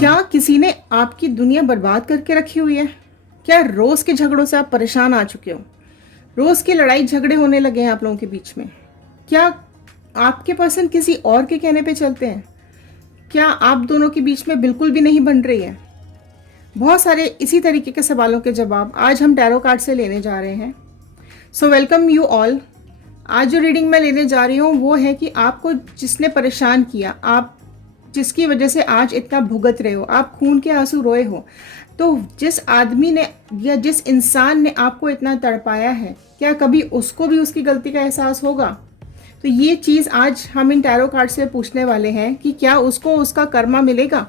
क्या किसी ने आपकी दुनिया बर्बाद करके रखी हुई है? क्या रोज के झगड़ों से आप परेशान आ चुके हो? रोज की लड़ाई झगड़े होने लगे हैं आप लोगों के बीच में? क्या आपके पर्सन किसी और के कहने पे चलते हैं? क्या आप दोनों के बीच में बिल्कुल भी नहीं बन रही है? बहुत सारे इसी तरीके के सवालों के जवाब आज हम टैरो कार्ड से लेने जा रहे हैं। So welcome you all. आज जो रीडिंग मैं लेने जा रही हूँ वो है कि आपको जिसने परेशान किया, आप जिसकी वजह से आज इतना भुगत रहे हो, आप खून के आंसू रोए हो, तो जिस आदमी ने या जिस इंसान ने आपको इतना तड़पाया है, क्या कभी उसको भी उसकी गलती का एहसास होगा? तो ये चीज़ आज हम इन टैरो कार्ड से पूछने वाले हैं कि क्या उसको उसका कर्मा मिलेगा?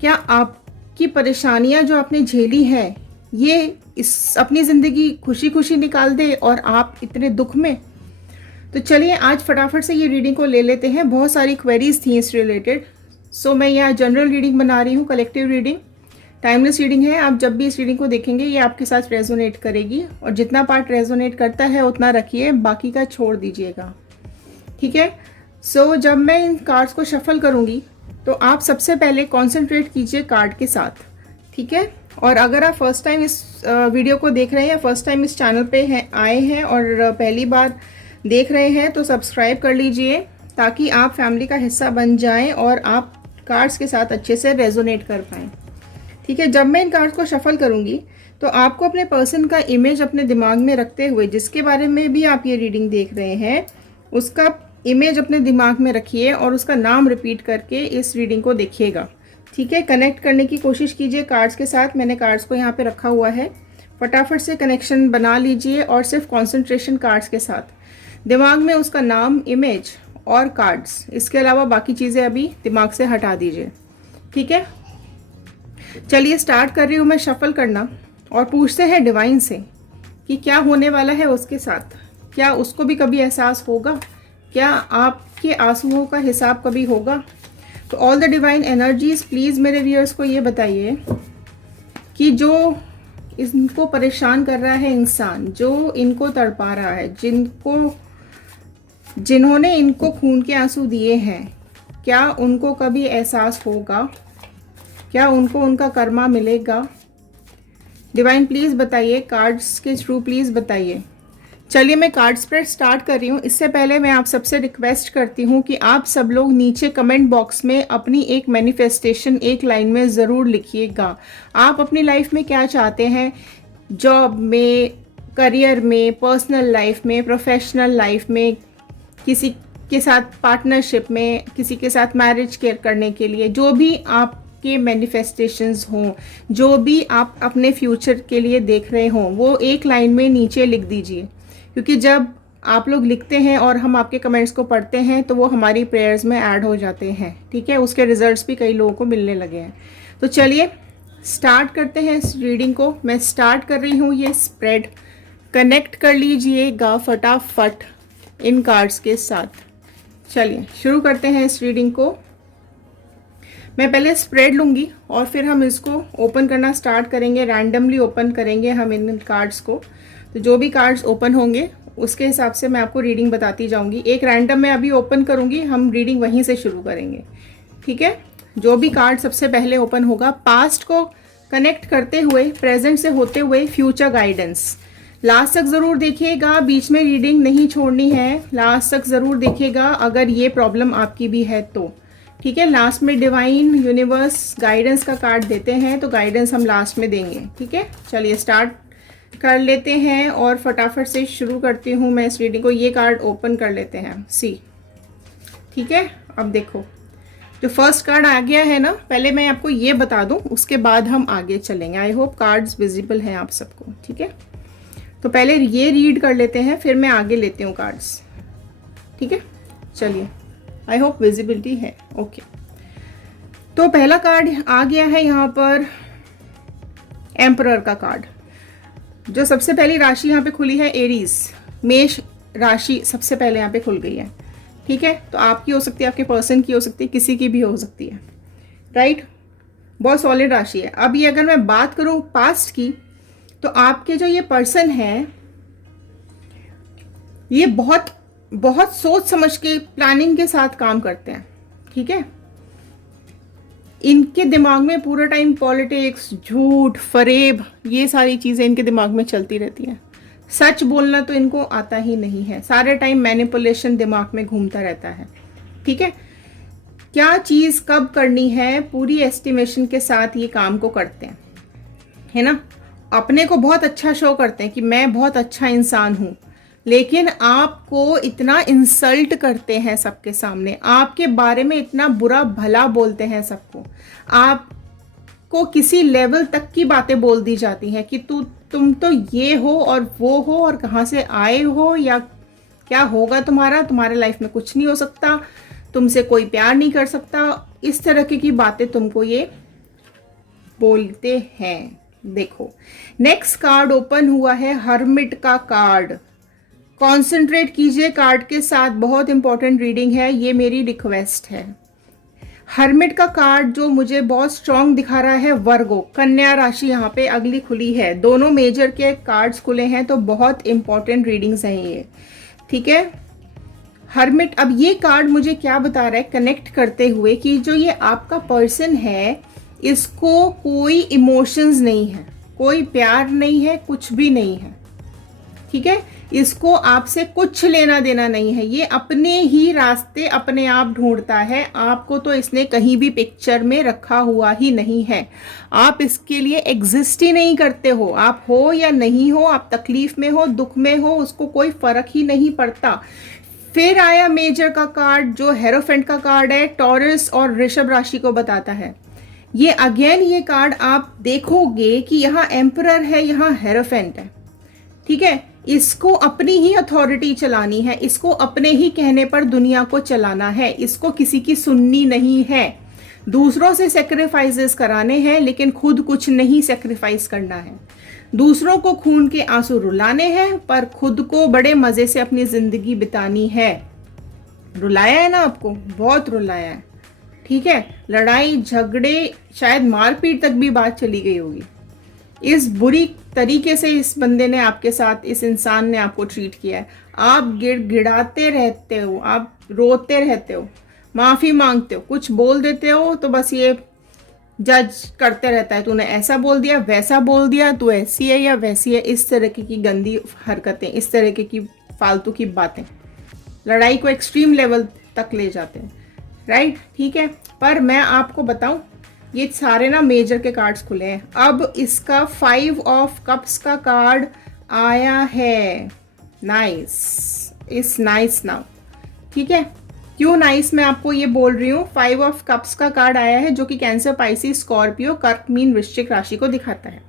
क्या आपकी परेशानियां जो आपने झेली है ये इस अपनी ज़िंदगी खुशी खुशी निकाल दे और आप इतने दुख में? तो चलिए आज फटाफट से ये रीडिंग को ले लेते हैं। बहुत सारी क्वेरीज थी इस रिलेटेड। सो मैं यहाँ जनरल रीडिंग बना रही हूँ, कलेक्टिव रीडिंग, टाइमलेस रीडिंग है। आप जब भी इस रीडिंग को देखेंगे ये आपके साथ रेजोनेट करेगी और जितना पार्ट रेजोनेट करता है उतना रखिए, बाकी का छोड़ दीजिएगा, ठीक है? सो जब मैं इन कार्ड्स को शफल करूँगी तो आप सबसे पहले कॉन्सेंट्रेट कीजिए कार्ड के साथ, ठीक है? और अगर आप फर्स्ट टाइम इस वीडियो को देख रहे हैं या फर्स्ट टाइम इस चैनल पे आए हैं और पहली बार देख रहे हैं तो सब्सक्राइब कर लीजिए ताकि आप फैमिली का हिस्सा बन जाएं और आप कार्ड्स के साथ अच्छे से रेजोनेट कर पाएँ, ठीक है? जब मैं इन कार्ड्स को शफल करूंगी तो आपको अपने पर्सन का इमेज अपने दिमाग में रखते हुए, जिसके बारे में भी आप ये रीडिंग देख रहे हैं, उसका इमेज अपने दिमाग में रखिए और उसका नाम रिपीट करके इस रीडिंग को देखिएगा, ठीक है? कनेक्ट करने की कोशिश कीजिए कार्ड्स के साथ। मैंने कार्ड्स को यहाँ पे रखा हुआ है, फटाफट से कनेक्शन बना लीजिए और सिर्फ कॉन्सेंट्रेशन कार्ड्स के साथ, दिमाग में उसका नाम, इमेज और कार्ड्स, इसके अलावा बाकी चीज़ें अभी दिमाग से हटा दीजिए, ठीक है? चलिए स्टार्ट कर रही हूँ मैं शफल करना और पूछते हैं डिवाइन से कि क्या होने वाला है उसके साथ। क्या उसको भी कभी एहसास होगा? क्या आपके आंसुओं का हिसाब कभी होगा? तो all the divine energies please मेरे व्यूअर्स को ये बताइए कि जो इनको परेशान कर रहा है इंसान, जो इनको तड़पा रहा है, जिन्होंने इनको खून के आंसू दिए हैं, क्या उनको कभी एहसास होगा? क्या उनको उनका कर्मा मिलेगा? डिवाइन प्लीज़ बताइए, कार्ड्स के थ्रू प्लीज़ बताइए। चलिए मैं कार्ड स्प्रेड स्टार्ट कर रही हूँ। इससे पहले मैं आप सबसे रिक्वेस्ट करती हूँ कि आप सब लोग नीचे कमेंट बॉक्स में अपनी एक मैनिफेस्टेशन एक लाइन में ज़रूर लिखिएगा। आप अपनी लाइफ में क्या चाहते हैं, जॉब में, करियर में, पर्सनल लाइफ में, प्रोफेशनल लाइफ में, किसी के साथ पार्टनरशिप में, किसी के साथ मैरिज केयर करने के लिए, जो भी आपके मैनिफेस्टेशंस हों, जो भी आप अपने फ्यूचर के लिए देख रहे हों, वो एक लाइन में नीचे लिख दीजिए, क्योंकि जब आप लोग लिखते हैं और हम आपके कमेंट्स को पढ़ते हैं तो वो हमारी प्रेयर्स में ऐड हो जाते हैं, ठीक है? उसके रिजल्ट्स भी कई लोगों को मिलने लगे हैं। तो चलिए स्टार्ट करते हैं इस रीडिंग को। मैं स्टार्ट कर रही हूँ ये स्प्रेड। कनेक्ट कर लीजिएगा फटाफट इन कार्ड्स के साथ। चलिए शुरू करते हैं इस रीडिंग को। मैं पहले स्प्रेड लूँगी और फिर हम इसको ओपन करना स्टार्ट करेंगे। रैंडमली ओपन करेंगे हम इन कार्ड्स को। तो जो भी कार्ड्स ओपन होंगे उसके हिसाब से मैं आपको रीडिंग बताती जाऊंगी। एक रैंडम मैं अभी ओपन करूंगी, हम रीडिंग वहीं से शुरू करेंगे, ठीक है? जो भी कार्ड सबसे पहले ओपन होगा, पास्ट को कनेक्ट करते हुए, प्रेजेंट से होते हुए फ्यूचर गाइडेंस। लास्ट तक ज़रूर देखिएगा, बीच में रीडिंग नहीं छोड़नी है, लास्ट तक ज़रूर देखिएगा अगर ये प्रॉब्लम आपकी भी है तो, ठीक है? लास्ट में डिवाइन यूनिवर्स गाइडेंस का कार्ड देते हैं तो गाइडेंस हम लास्ट में देंगे, ठीक है? चलिए स्टार्ट कर लेते हैं और फटाफट से शुरू करती हूँ मैं इस रीडिंग को। ये कार्ड ओपन कर लेते हैं, सी, ठीक है? अब देखो जो फर्स्ट कार्ड आ गया है ना, पहले मैं आपको ये बता दूं, उसके बाद हम आगे चलेंगे। आई होप कार्ड्स विजिबल हैं आप सबको, ठीक है? तो पहले ये रीड कर लेते हैं, फिर मैं आगे लेती हूँ कार्ड्स, ठीक है? चलिए, आई होप विजिबिलिटी है, ओके। तो पहला कार्ड आ गया है यहाँ पर, एम्परर का कार्ड। जो सबसे पहली राशि यहाँ पे खुली है एरीज, मेष राशि सबसे पहले यहाँ पे खुल गई है, ठीक है? तो आपकी हो सकती है, आपके पर्सन की हो सकती है, किसी की भी हो सकती है, राइट? बहुत सॉलिड राशि है। अब ये अगर मैं बात करूँ पास्ट की, तो आपके जो ये पर्सन है ये बहुत बहुत सोच समझ के, प्लानिंग के साथ काम करते हैं, ठीक है? इनके दिमाग में पूरा टाइम पॉलिटिक्स, झूठ, फरेब, ये सारी चीज़ें इनके दिमाग में चलती रहती हैं। सच बोलना तो इनको आता ही नहीं है, सारे टाइम मैनिपुलेशन दिमाग में घूमता रहता है। ठीक है, क्या चीज़ कब करनी है पूरी एस्टिमेशन के साथ ये काम को करते हैं, है ना। अपने को बहुत अच्छा शो करते हैं कि मैं बहुत अच्छा इंसान हूँ, लेकिन आपको इतना इंसल्ट करते हैं सबके सामने, आपके बारे में इतना बुरा भला बोलते हैं सबको, आपको किसी लेवल तक की बातें बोल दी जाती हैं कि तुम तो ये हो और वो हो और कहाँ से आए हो, या क्या होगा तुम्हारा, तुम्हारे लाइफ में कुछ नहीं हो सकता, तुमसे कोई प्यार नहीं कर सकता, इस तरह की बातें तुमको ये बोलते हैं। देखो नेक्स्ट कार्ड ओपन हुआ है हर्मिट का कार्ड। कॉन्सेंट्रेट कीजिए कार्ड के साथ, बहुत इंपॉर्टेंट रीडिंग है, ये मेरी रिक्वेस्ट है। हर्मिट का कार्ड जो मुझे बहुत स्ट्रांग दिखा रहा है वर्गो, कन्या राशि यहाँ पे अगली खुली है, दोनों मेजर के कार्ड्स खुले हैं, तो बहुत इंपॉर्टेंट रीडिंग्स हैं ये। ठीक है, हर्मिट, अब ये कार्ड मुझे क्या बता रहा है कनेक्ट करते हुए कि जो ये आपका पर्सन है इसको कोई इमोशंस नहीं है, कोई प्यार नहीं है, कुछ भी नहीं है। ठीक है, इसको आपसे कुछ लेना देना नहीं है, ये अपने ही रास्ते अपने आप ढूंढता है, आपको तो इसने कहीं भी पिक्चर में रखा हुआ ही नहीं है, आप इसके लिए एग्जिस्ट ही नहीं करते हो, आप हो या नहीं हो, आप तकलीफ में हो, दुख में हो, उसको कोई फर्क ही नहीं पड़ता। फिर आया मेजर का कार्ड जो हेरोफेंट का कार्ड है, टॉरस और वृषभ राशि को बताता है। ये अगेन ये कार्ड आप देखोगे कि यहाँ एम्परर है, यहाँ हेरोफेंट है। ठीक है, इसको अपनी ही अथॉरिटी चलानी है, इसको अपने ही कहने पर दुनिया को चलाना है, इसको किसी की सुननी नहीं है, दूसरों से सेक्रीफाइसेस कराने हैं लेकिन खुद कुछ नहीं सेक्रीफाइस करना है, दूसरों को खून के आंसू रुलाने हैं पर खुद को बड़े मजे से अपनी जिंदगी बितानी है। रुलाया है ना आपको, बहुत रुलाया है। ठीक है, लड़ाई झगड़े, शायद मारपीट तक भी बात चली गई होगी। इस बुरी तरीके से इस बंदे ने आपके साथ, इस इंसान ने आपको ट्रीट किया है, आप गिड़गिड़ाते रहते हो, आप रोते रहते हो, माफी मांगते हो, कुछ बोल देते हो तो बस ये जज करते रहता है, तूने ऐसा बोल दिया, वैसा बोल दिया, तू ऐसी है या वैसी है, इस तरह की गंदी हरकतें, इस तरह की फालतू की बातें लड़ाई को एक्सट्रीम लेवल तक ले जाते हैं। राइट, ठीक है, पर मैं आपको बताऊं ये सारे ना मेजर के कार्ड्स खुले हैं। अब इसका 5 ऑफ कप्स का कार्ड आया है, नाइस, इस नाइस नाउ। ठीक है, क्यों नाइस मैं आपको ये बोल रही हूँ, 5 ऑफ कप्स का कार्ड आया है जो कि कैंसर, पाइसिस, स्कॉर्पियो, कर्क, मीन, वृश्चिक राशि को दिखाता है।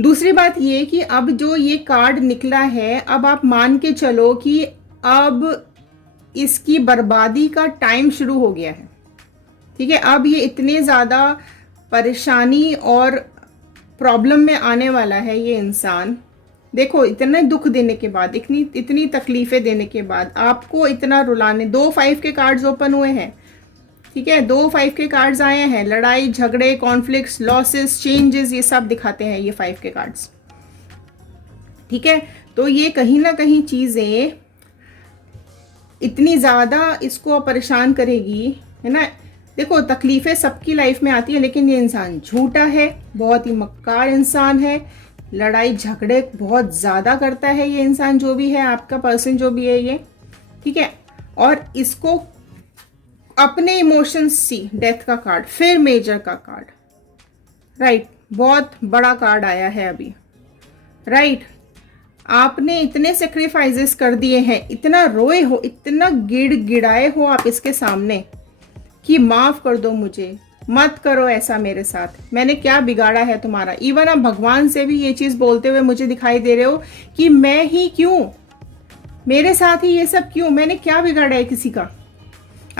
दूसरी बात ये कि अब जो ये कार्ड निकला है, अब आप मान के चलो कि अब इसकी बर्बादी का टाइम शुरू हो गया है। ठीक है, अब ये इतने ज़्यादा परेशानी और प्रॉब्लम में आने वाला है ये इंसान। देखो इतने दुख देने के बाद, इतनी तकलीफें देने के बाद, आपको इतना रुलाने, 2 5 के कार्ड्स ओपन हुए हैं। ठीक है, 2 5 के कार्ड्स आए हैं, लड़ाई झगड़े, कॉन्फ्लिक्ट्स, लॉसेस, चेंजेस, ये सब दिखाते हैं ये 5 के कार्ड्स। ठीक है, तो ये कहीं ना कहीं चीज़ें इतनी ज़्यादा इसको परेशान करेगी, है ना। देखो तकलीफ़ें सबकी लाइफ में आती है, लेकिन ये इंसान झूठा है, बहुत ही मक्कार इंसान है, लड़ाई झगड़े बहुत ज़्यादा करता है ये इंसान, जो भी है आपका पर्सन जो भी है ये। ठीक है, और इसको अपने इमोशंस सी, डेथ का कार्ड, फिर मेजर का कार्ड, राइट, बहुत बड़ा कार्ड आया है अभी। राइट, आपने इतने सेक्रीफाइसेस कर दिए हैं, इतना रोए हो, इतना गिड़गिड़ाए हो आप इसके सामने कि माफ़ कर दो मुझे, मत करो ऐसा मेरे साथ, मैंने क्या बिगाड़ा है तुम्हारा। इवन आप भगवान से भी ये चीज़ बोलते हुए मुझे दिखाई दे रहे हो कि मैं ही क्यों, मेरे साथ ही ये सब क्यों, मैंने क्या बिगाड़ा है किसी का।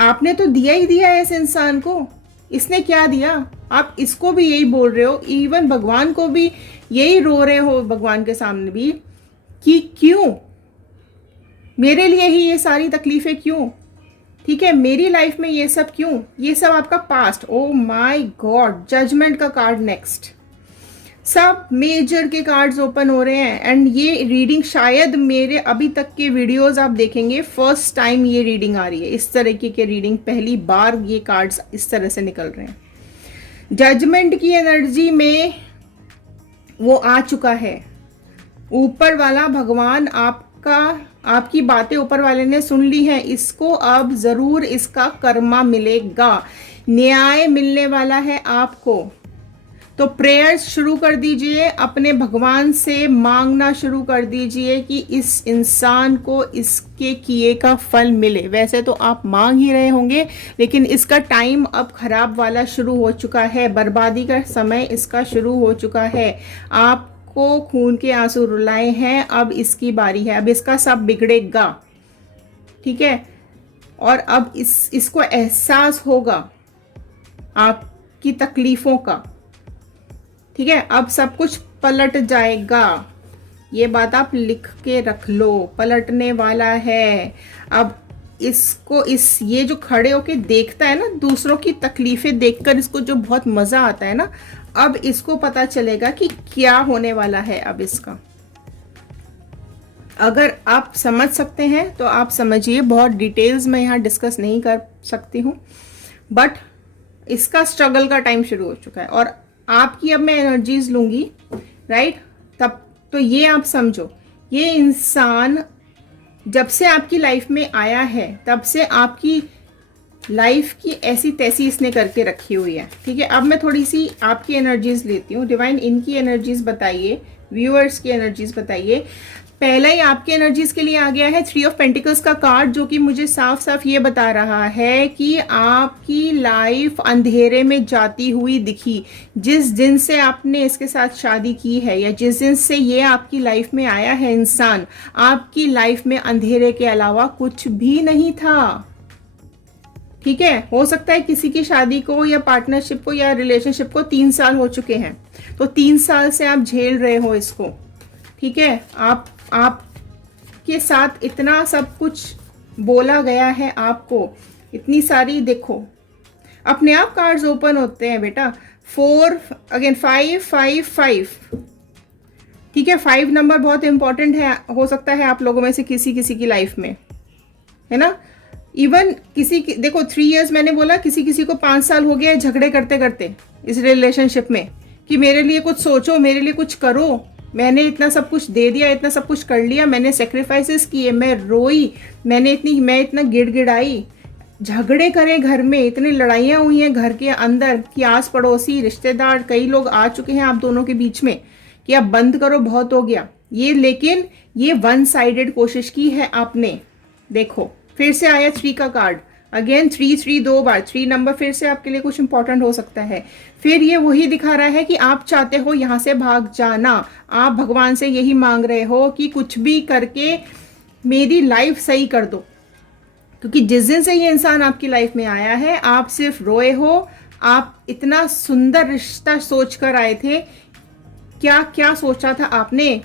आपने तो दिया ही दिया है इस इंसान को, इसने क्या दिया, आप इसको भी यही बोल रहे हो, इवन भगवान को भी यही रो रहे हो, भगवान के सामने भी, कि क्यों मेरे लिए ही ये सारी तकलीफें क्यों। ठीक है, मेरी लाइफ में ये सब क्यों, ये सब आपका past. Oh my god, judgment का कार्ड नेक्स्ट, सब मेजर के कार्ड्स ओपन हो रहे हैं। एंड ये रीडिंग शायद मेरे अभी तक के वीडियोस आप देखेंगे, फर्स्ट टाइम ये रीडिंग आ रही है, इस तरीके के रीडिंग, पहली बार ये कार्ड्स इस तरह से निकल रहे हैं। जजमेंट की एनर्जी में वो आ चुका है। ऊपर वाला भगवान आपकी बातें ऊपर वाले ने सुन ली है। इसको अब जरूर इसका कर्मा मिलेगा, न्याय मिलने वाला है आपको। तो प्रेयर्स शुरू कर दीजिए, अपने भगवान से मांगना शुरू कर दीजिए कि इस इंसान को इसके किए का फल मिले। वैसे तो आप मांग ही रहे होंगे, लेकिन इसका टाइम अब खराब वाला शुरू हो चुका है, बर्बादी का समय इसका शुरू हो चुका है। आपको खून के आंसू रुलाए हैं, अब इसकी बारी है, अब इसका सब बिगड़ेगा। ठीक है, और अब इसको एहसास होगा आपकी तकलीफों का। ठीक है, अब सब कुछ पलट जाएगा, ये बात आप लिख के रख लो, पलटने वाला है। अब इसको ये जो खड़े होके देखता है ना दूसरों की तकलीफें देखकर, इसको जो बहुत मजा आता है ना, अब इसको पता चलेगा कि क्या होने वाला है अब इसका। अगर आप समझ सकते हैं तो आप समझिए, बहुत डिटेल्स में यहाँ डिस्कस नहीं कर सकती हूँ, बट इसका स्ट्रगल का टाइम शुरू हो चुका है और आपकी अब मैं एनर्जीज लूंगी, राइट। तब तो ये आप समझो, ये इंसान जब से आपकी लाइफ में आया है तब से आपकी लाइफ की ऐसी तैसी इसने करके रखी हुई है। ठीक है, अब मैं थोड़ी सी आपकी एनर्जीज लेती हूँ। डिवाइन इनकी एनर्जीज बताइए, व्यूअर्स की एनर्जीज बताइए। पहला ही आपकी एनर्जीज के लिए आ गया है 3 ऑफ पेंटिकल्स का कार्ड, जो कि मुझे साफ साफ ये बता रहा है कि आपकी लाइफ अंधेरे में जाती हुई दिखी। जिस दिन से आपने इसके साथ शादी की है या जिस दिन से ये आपकी लाइफ में आया है इंसान, आपकी लाइफ में अंधेरे के अलावा कुछ भी नहीं था। ठीक है, हो सकता है किसी की शादी को या पार्टनरशिप को या रिलेशनशिप को 3 साल हो चुके हैं, तो 3 साल से आप झेल रहे हो इसको। ठीक है, आपके साथ इतना सब कुछ बोला गया है आपको, इतनी सारी, देखो अपने आप कार्ड्स ओपन होते हैं बेटा। 4 अगेन 5 5 5। ठीक है, 5 नंबर बहुत इंपॉर्टेंट है, हो सकता है आप लोगों में से किसी की लाइफ में, है ना। इवन किसी की, देखो 3 इयर्स मैंने बोला, किसी को 5 साल हो गया झगड़े करते करते इस रिलेशनशिप में कि मेरे लिए कुछ सोचो, मेरे लिए कुछ करो। मैंने इतना सब कुछ दे दिया, इतना सब कुछ कर लिया, मैंने सेक्रीफाइसेस किए, मैं रोई, मैं इतना गिड़गिड़ाई, झगड़े करे घर में, इतनी लड़ाइयाँ हुई हैं घर के अंदर कि आस पड़ोसी रिश्तेदार कई लोग आ चुके हैं आप दोनों के बीच में कि आप बंद करो, बहुत हो गया ये। लेकिन ये 1 साइडेड कोशिश की है आपने। देखो फिर से आया 3 का कार्ड, अगेन 3 2 बार। 3 नंबर फिर से आपके लिए कुछ इंपॉर्टेंट हो सकता है। फिर ये वही दिखा रहा है कि आप चाहते हो यहाँ से भाग जाना, आप भगवान से यही मांग रहे हो कि कुछ भी करके मेरी लाइफ सही कर दो, क्योंकि जिस दिन से ये इंसान आपकी लाइफ में आया है आप सिर्फ रोए हो। आप इतना सुंदर रिश्ता सोच कर आए थे, क्या क्या सोचा था आपने।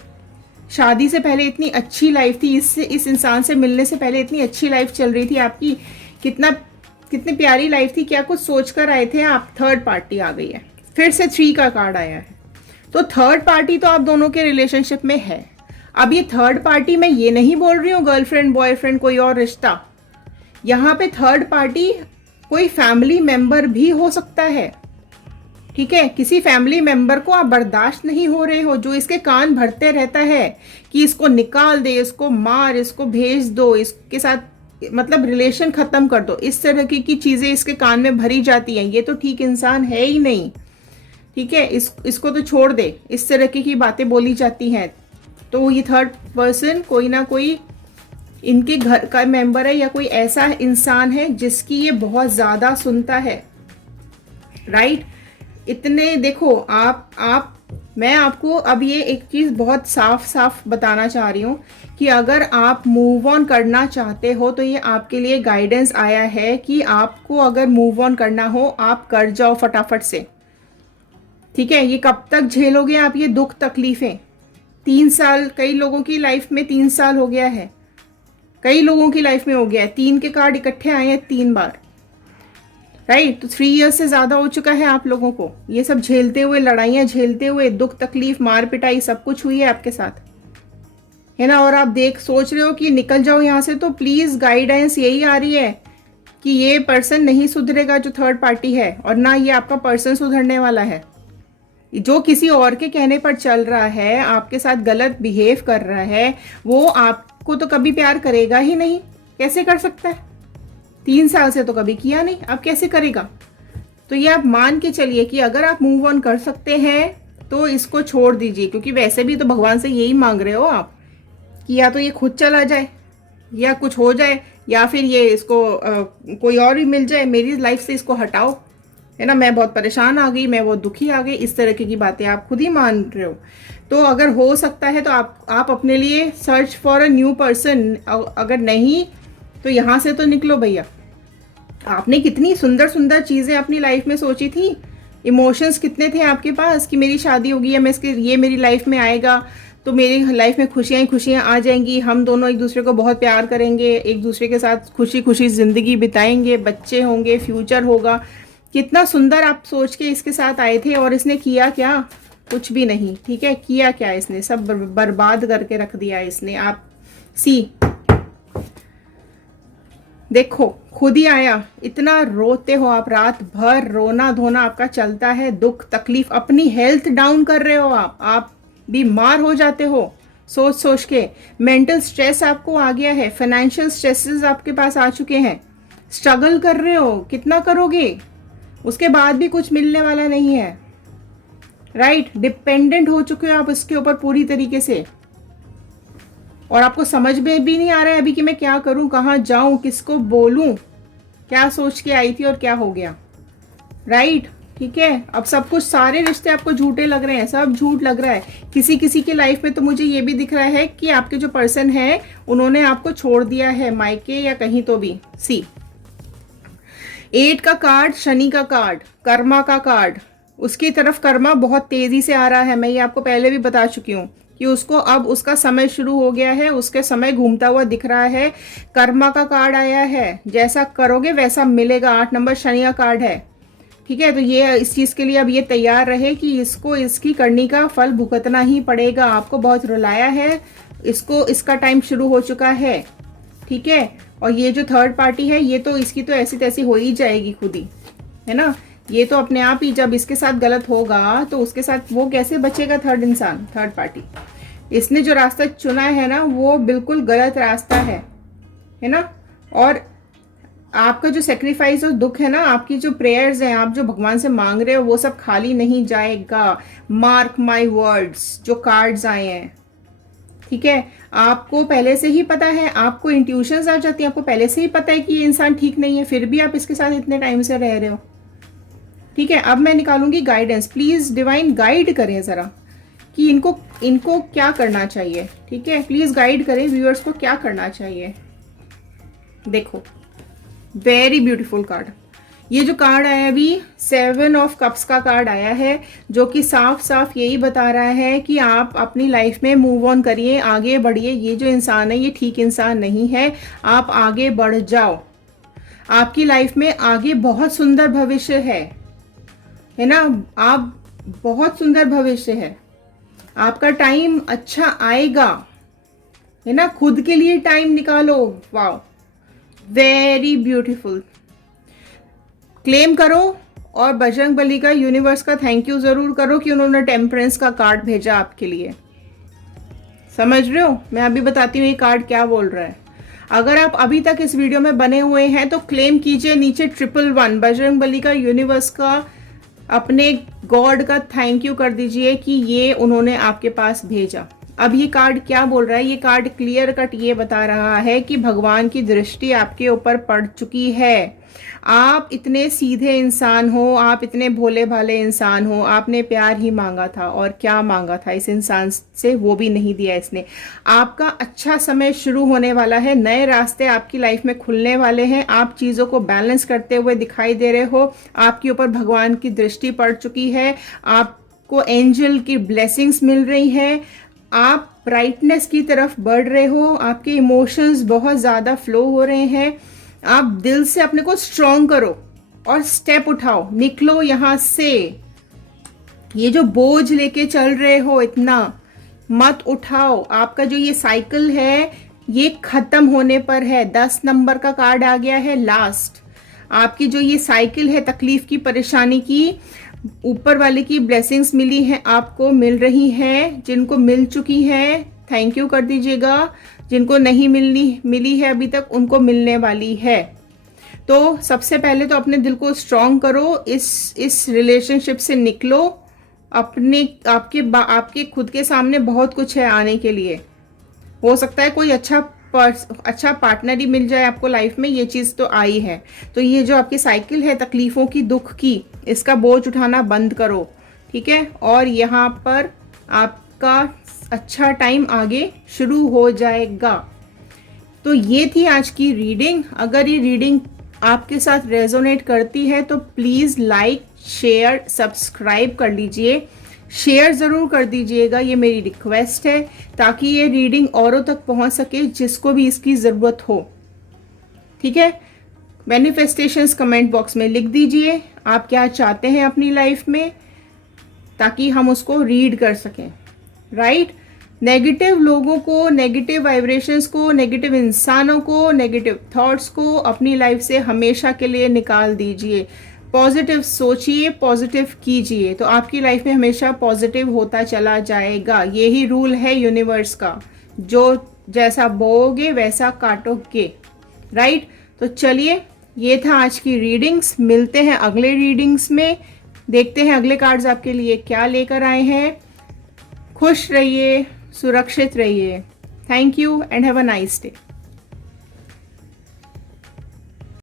शादी से पहले इतनी अच्छी लाइफ थी, इस इंसान से मिलने से पहले इतनी अच्छी लाइफ चल रही थी आपकी, कितनी प्यारी लाइफ थी, क्या कुछ सोच कर आए थे आप। थर्ड पार्टी आ गई है, फिर से 3 का कार्ड आया है। तो थर्ड पार्टी तो आप दोनों के रिलेशनशिप में है। अब ये थर्ड पार्टी, मैं ये नहीं बोल रही हूँ गर्लफ्रेंड बॉयफ्रेंड कोई और रिश्ता, यहाँ पे थर्ड पार्टी कोई फैमिली मेंबर भी हो सकता है। ठीक है, किसी फैमिली मेंबर को आप बर्दाश्त नहीं हो रहे हो, जो इसके कान भरते रहता है कि इसको निकाल दे, इसको मार, इसको भेज दो, इसके साथ मतलब रिलेशन खत्म कर दो। इस तरह की चीजें इसके कान में भरी जाती हैं। ये तो ठीक इंसान है ही नहीं। ठीक है, इसको तो छोड़ दे, इस तरह की बातें बोली जाती हैं। तो ये थर्ड पर्सन कोई ना कोई इनके घर का मेंबर है या कोई ऐसा इंसान है जिसकी ये बहुत ज्यादा सुनता है, राइट। इतने देखो मैं आपको अब ये एक चीज बहुत साफ साफ बताना चाह रही हूँ कि अगर आप मूव ऑन करना चाहते हो तो ये आपके लिए गाइडेंस आया है कि आपको अगर मूव ऑन करना हो आप कर जाओ फटाफट से। ठीक है, ये कब तक झेलोगे आप ये दुख तकलीफें। 3 साल, कई लोगों की लाइफ में 3 साल हो गया है, कई लोगों की लाइफ में हो गया है। 3 के कार्ड इकट्ठे आए हैं 3 बार, राइट। तो 3 इयर्स से ज्यादा हो चुका है आप लोगों को ये सब झेलते हुए, लड़ाइयां झेलते हुए, दुख तकलीफ मार पिटाई सब कुछ हुई है आपके साथ, है ना। और आप सोच रहे हो कि निकल जाओ यहाँ से, तो प्लीज गाइडेंस यही आ रही है कि ये पर्सन नहीं सुधरेगा जो थर्ड पार्टी है, और ना ये आपका पर्सन सुधरने वाला है। जो किसी और के कहने पर चल रहा है, आपके साथ गलत बिहेव कर रहा है, वो आपको तो कभी प्यार करेगा ही नहीं। कैसे कर सकता है? 3 साल से तो कभी किया नहीं, अब कैसे करेगा? तो ये आप मान के चलिए कि अगर आप मूव ऑन कर सकते हैं तो इसको छोड़ दीजिए, क्योंकि वैसे भी तो भगवान से यही मांग रहे हो आप कि या तो ये खुद चला जाए या कुछ हो जाए, या फिर ये इसको कोई और भी मिल जाए, मेरी लाइफ से इसको हटाओ, है ना, मैं बहुत परेशान आ गई, मैं बहुत दुखी आ गई, इस तरह की बातें आप खुद ही मान रहे हो। तो अगर हो सकता है तो आप अपने लिए search for a new person, अगर नहीं तो यहाँ से तो निकलो भैया। आपने कितनी सुंदर सुंदर चीज़ें अपनी लाइफ में सोची थी, इमोशंस कितने थे आपके पास कि मेरी शादी होगी या मैं इसके ये मेरी लाइफ में आएगा तो मेरी लाइफ में खुशियाँ ही खुशियाँ आ जाएंगी, हम दोनों एक दूसरे को बहुत प्यार करेंगे, एक दूसरे के साथ खुशी खुशी ज़िंदगी बिताएंगे, बच्चे होंगे, फ्यूचर होगा। कितना सुंदर आप सोच के इसके साथ आए थे, और इसने किया क्या? कुछ भी नहीं। ठीक है, किया क्या इसने? सब बर्बाद करके रख दिया इसने। आप देखो, खुद ही आया, इतना रोते हो आप, रात भर रोना धोना आपका चलता है, दुख तकलीफ, अपनी हेल्थ डाउन कर रहे हो आप बीमार हो जाते हो सोच सोच के, मेंटल स्ट्रेस आपको आ गया है, फाइनेंशियल स्ट्रेसेस आपके पास आ चुके हैं, स्ट्रगल कर रहे हो, कितना करोगे? उसके बाद भी कुछ मिलने वाला नहीं है, राइट? डिपेंडेंट हो चुके हो आप इसके ऊपर पूरी तरीके से, और आपको समझ में भी नहीं आ रहा है अभी कि मैं क्या करूं, कहाँ जाऊं, किसको बोलूं, क्या सोच के आई थी और क्या हो गया, राइट? ठीक है, अब सब कुछ, सारे रिश्ते आपको झूठे लग रहे हैं, सब झूठ लग रहा है। किसी किसी की लाइफ में तो मुझे ये भी दिख रहा है कि आपके जो पर्सन है उन्होंने आपको छोड़ दिया है, मायके या कहीं तो भी। 8 का कार्ड, शनि का कार्ड, कर्मा का कार्ड, उसकी तरफ कर्मा बहुत तेजी से आ रहा है। मैं ये आपको पहले भी बता चुकी हूँ कि उसको अब उसका समय शुरू हो गया है, उसके समय घूमता हुआ दिख रहा है। कर्मा का कार्ड आया है, जैसा करोगे वैसा मिलेगा। 8 नंबर शनि का कार्ड है। ठीक है, तो ये इस चीज़ के लिए अब ये तैयार रहे कि इसको इसकी करनी का फल भुगतना ही पड़ेगा। आपको बहुत रुलाया है, इसको इसका टाइम शुरू हो चुका है। ठीक है, और ये जो थर्ड पार्टी है ये तो इसकी तो ऐसी तैसी हो ही जाएगी खुद ही, है ना। ये तो अपने आप ही जब इसके साथ गलत होगा तो उसके साथ वो कैसे बचेगा थर्ड इंसान, थर्ड पार्टी। इसने जो रास्ता चुना है ना वो बिल्कुल गलत रास्ता है ना। और आपका जो सेक्रीफाइस और दुख है ना, आपकी जो प्रेयर्स हैं, आप जो भगवान से मांग रहे हो, वो सब खाली नहीं जाएगा। मार्क माय वर्ड्स, जो कार्ड्स आए हैं, ठीक है, आपको पहले से ही पता है, आपको इंट्यूशंस आ जाती है, आपको पहले से ही पता है कि ये इंसान ठीक नहीं है, फिर भी आप इसके साथ इतने टाइम से रह रहे हो। ठीक है, अब मैं निकालूंगी गाइडेंस। प्लीज डिवाइन गाइड करें जरा कि इनको क्या करना चाहिए। ठीक है, प्लीज गाइड करें व्यूअर्स को क्या करना चाहिए। देखो, वेरी ब्यूटीफुल कार्ड। ये जो कार्ड आया अभी 7 ऑफ कप्स का कार्ड आया है, जो कि साफ साफ यही बता रहा है कि आप अपनी लाइफ में मूव ऑन करिए, आगे बढ़िए। ये जो इंसान है ये ठीक इंसान नहीं है, आप आगे बढ़ जाओ। आपकी लाइफ में आगे बहुत सुंदर भविष्य है ना। आप बहुत सुंदर भविष्य है, आपका टाइम अच्छा आएगा, है ना। खुद के लिए टाइम निकालो। Wow, very beautiful. क्लेम करो और बजरंग बली का, यूनिवर्स का थैंक यू जरूर करो कि उन्होंने टेम्परेंस का कार्ड भेजा आपके लिए। समझ रहे हो, मैं अभी बताती हूँ ये कार्ड क्या बोल रहा है। अगर आप अभी तक इस वीडियो में बने हुए हैं तो क्लेम कीजिए नीचे 111 बजरंग बली का, यूनिवर्स का, अपने गॉड का थैंक यू कर दीजिए कि ये उन्होंने आपके पास भेजा। अब ये कार्ड क्या बोल रहा है? ये कार्ड क्लियर कट ये बता रहा है कि भगवान की दृष्टि आपके ऊपर पड़ चुकी है। आप इतने सीधे इंसान हो, आप इतने भोले भाले इंसान हो, आपने प्यार ही मांगा था, और क्या मांगा था इस इंसान से, वो भी नहीं दिया इसने। आपका अच्छा समय शुरू होने वाला है, नए रास्ते आपकी लाइफ में खुलने वाले हैं, आप चीज़ों को बैलेंस करते हुए दिखाई दे रहे हो, आपके ऊपर भगवान की दृष्टि पड़ चुकी है, आपको एंजल की ब्लेसिंग्स मिल रही है, आप ब्राइटनेस की तरफ बढ़ रहे हो, आपके इमोशंस बहुत ज़्यादा फ्लो हो रहे हैं। आप दिल से अपने को स्ट्रॉन्ग करो और स्टेप उठाओ, निकलो यहाँ से। ये जो बोझ लेके चल रहे हो इतना मत उठाओ। आपका जो ये साइकिल है ये खत्म होने पर है। 10 नंबर का कार्ड आ गया है, लास्ट। आपकी जो ये साइकिल है तकलीफ की, परेशानी की, ऊपर वाले की ब्लेसिंग्स मिली है, आपको मिल रही है। जिनको मिल चुकी है थैंक यू कर दीजिएगा, जिनको नहीं मिली है अभी तक उनको मिलने वाली है। तो सबसे पहले तो अपने दिल को स्ट्रॉन्ग करो, इस रिलेशनशिप से निकलो। आपके खुद के सामने बहुत कुछ है आने के लिए। हो सकता है कोई अच्छा पार्टनर ही मिल जाए आपको लाइफ में, ये चीज़ तो आई है। तो ये जो आपकी साइकिल है तकलीफ़ों की, दुख की, इसका बोझ उठाना बंद करो, ठीक है। और यहाँ पर आपका अच्छा टाइम आगे शुरू हो जाएगा। तो ये थी आज की रीडिंग। अगर ये रीडिंग आपके साथ रेजोनेट करती है तो प्लीज़ लाइक, शेयर, सब्सक्राइब कर लीजिए। शेयर ज़रूर कर दीजिएगा, ये मेरी रिक्वेस्ट है, ताकि ये रीडिंग औरों तक पहुंच सके जिसको भी इसकी ज़रूरत हो, ठीक है। मैनिफेस्टेशंस कमेंट बॉक्स में लिख दीजिए आप क्या चाहते हैं अपनी लाइफ में, ताकि हम उसको रीड कर सकें, राइट। नेगेटिव लोगों को, नेगेटिव वाइब्रेशंस को, नेगेटिव इंसानों को, नेगेटिव थॉट्स को अपनी लाइफ से हमेशा के लिए निकाल दीजिए। पॉजिटिव सोचिए, पॉजिटिव कीजिए, तो आपकी लाइफ में हमेशा पॉजिटिव होता चला जाएगा। यही रूल है यूनिवर्स का, जो जैसा बोओगे वैसा काटोगे, राइट। तो चलिए, ये था आज की रीडिंग्स। मिलते हैं अगले रीडिंग्स में, देखते हैं अगले कार्ड्स आपके लिए क्या लेकर आए हैं। खुश रहिए, सुरक्षित रहिए। Thank you and have a nice day.